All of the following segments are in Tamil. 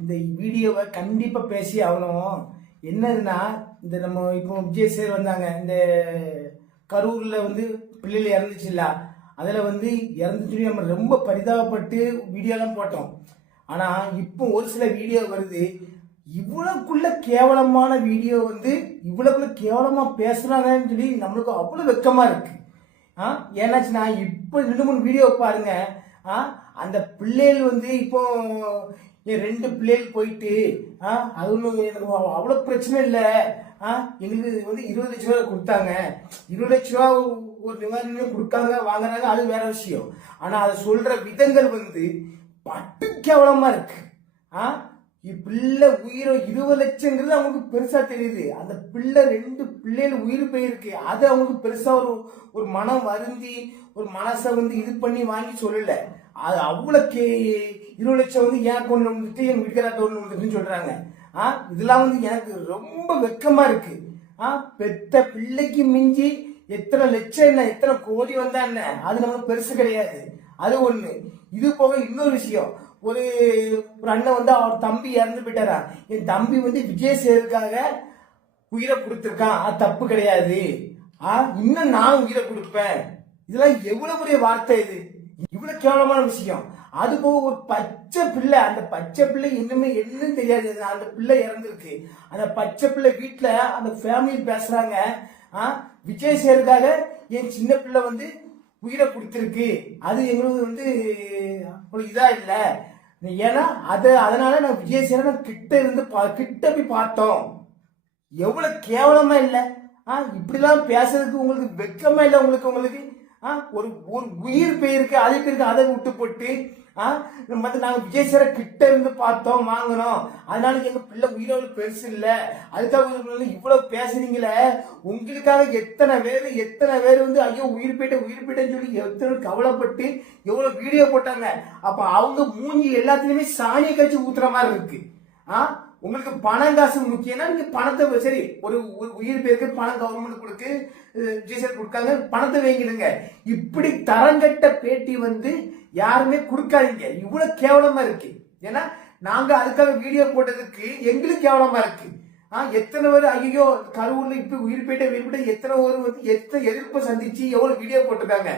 இந்த வீடியோவை கண்டிப்பா பேசி ஆகணும். என்னதுன்னா, இந்த நம்ம இப்போ விஜய் சார் வந்தாங்க. இந்த கரூர்ல பிள்ளைகள் இறந்துச்சுல்ல, அதுல இறந்துச்சுன்னு நம்ம ரொம்ப பரிதாபப்பட்டு வீடியோலாம் போட்டோம். ஆனா இப்போ ஒரு சில வீடியோ வருது, இவ்வளவுக்குள்ள கேவலமான வீடியோ இவ்வளவுக்குள்ள கேவலமா பேசுறாங்கன்னு சொல்லி நம்மளுக்கு அவ்வளவு வெக்கமா இருக்கு. ஏன்னாச்சுன்னா இப்போ 2-3 வீடியோ பாருங்க. அந்த பிள்ளைகள் இப்போ என் 2 பிள்ளைகள் போயிட்டு அது ஒன்றும் எனக்கு அவ்வளோ பிரச்சனை இல்லை. எங்களுக்கு 20 லட்ச ரூபா கொடுத்தாங்க. 20 லட்ச ரூபா ஒரு நிவாரணம் கொடுக்காங்க, வாங்குறாங்க, அது வேற விஷயம். ஆனா அதை சொல்ற விதங்கள் பட்டு கேவலமா இருக்கு. பிள்ளை உயிரை 20 லட்சங்கிறது அவங்களுக்கு பெருசா தெரியுது. அந்த பிள்ளை 2 பிள்ளைகள் உயிர் போயிருக்கு, அது அவங்களுக்கு பெருசா ஒரு மனம் வருந்தி ஒரு மனசை இது பண்ணி வாங்கி சொல்லல. அது அவ்வளவு 20 லட்சம் என் அக்கௌண்ட்ல எங்க வீட்டுக்கார அக்கௌண்ட்ல வந்துட்டுன்னு சொல்றாங்க. இதெல்லாம் எனக்கு ரொம்ப வெக்கமா இருக்கு. பெத்த பிள்ளைக்கு மிஞ்சி எத்தனை லட்சம் என்ன, எத்தனை கோடி வந்தா என்ன, அது நமக்கு பெருசு கிடையாது. அது ஒண்ணு. இது போக இன்னொரு விஷயம், ஒரு அண்ணன் அவர் தம்பி இறந்து போயிட்டாரா. என் தம்பி விஜய் சேருக்காக உயிரை கொடுத்திருக்கான், அது தப்பு கிடையாது. இன்னும் நான் உயிரை கொடுப்பேன். இதெல்லாம் எவ்வளவு பெரிய வார்த்தை, இது இவ்வளவு கேவலமான விஷயம். அது போக ஒரு பச்சை பிள்ளை, அந்த பச்சை பிள்ளை இன்னுமே என்னன்னு தெரியாது. அந்த பிள்ளை இறந்துருக்கு. அந்த பச்சை பிள்ளை வீட்டுல அந்த ஃபேமிலி பேசுறாங்க, விஜய் சேருக்காக என் சின்ன பிள்ளை உயிரை கொடுத்திருக்கு, அது எங்களுக்கு இதா இல்ல. ஏன்னா அதனால நான் விஜய் சேர கிட்ட போய் பார்த்தோம். எவ்வளவு கேவலமா இல்ல. இப்படிலாம் பேசுறதுக்கு உங்களுக்கு வெக்கமா இல்ல? உங்களுக்கு ஒரு உயிர் போயிருக்கு, அது பேருக்கு அதை விட்டு போட்டு நாங்க விஜய் சார கிட்ட இருந்து பார்த்தோம், வாங்கணும், அதனால எங்க பிள்ளை உயிரோடு பெருசு இல்ல, அதுக்காக இவ்வளவு பேசுறீங்களே. உங்களுக்காக எத்தனை பேர் ஐயோ உயிர் போயிட்டேன்னு சொல்லி எத்தனை கவலைப்பட்டு எவ்வளவு வீடியோ போட்டாங்க. அப்ப அவங்க மூஞ்சி எல்லாத்துலயுமே சாணியை கழிச்சு ஊத்துற மாதிரி இருக்கு. உங்களுக்கு பணம் காசு முக்கியம்னா நீங்க பணத்தை சரி, ஒரு உயிர் பேருக்கு பணம் கவர்மெண்ட் கொடுக்கு, விஜய் கொடுக்காங்க, பணத்தை வாங்கிடுங்க. இப்படி தரங்கட்ட பேட்டி யாருமே கொடுக்காதீங்க. இவ்வளவு கேவலமா இருக்கு. ஏன்னா நாங்க அதுக்காக வீடியோ போட்டதுக்கு எங்களுக்கு கேவலமா இருக்கு. எத்தனை பேர் ஐயோ கரூர்ல இப்ப உயிர் போயிட்ட எத்தனை பேர் எத்தனை எதிர்ப்பு சந்திச்சு எவ்வளவு வீடியோ போட்டிருக்காங்க.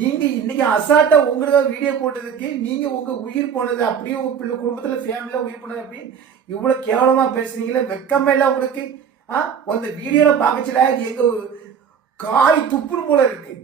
நீங்க இன்னைக்கு அசால்ட்டா உங்களுக்காக வீடியோ போட்டதுக்கு நீங்க உங்க உயிர் போனது அப்படியே உங்க குடும்பத்துல ஃபேமிலியில உயிர் போனது அப்படி இவ்வளவு கேவலமா பேசுறீங்களே, வெக்கமே இல்ல உங்களுக்கு? அந்த வீடியோல பாக்கச்சுல எங்க காய் துப்புன்னு போல இருக்கு.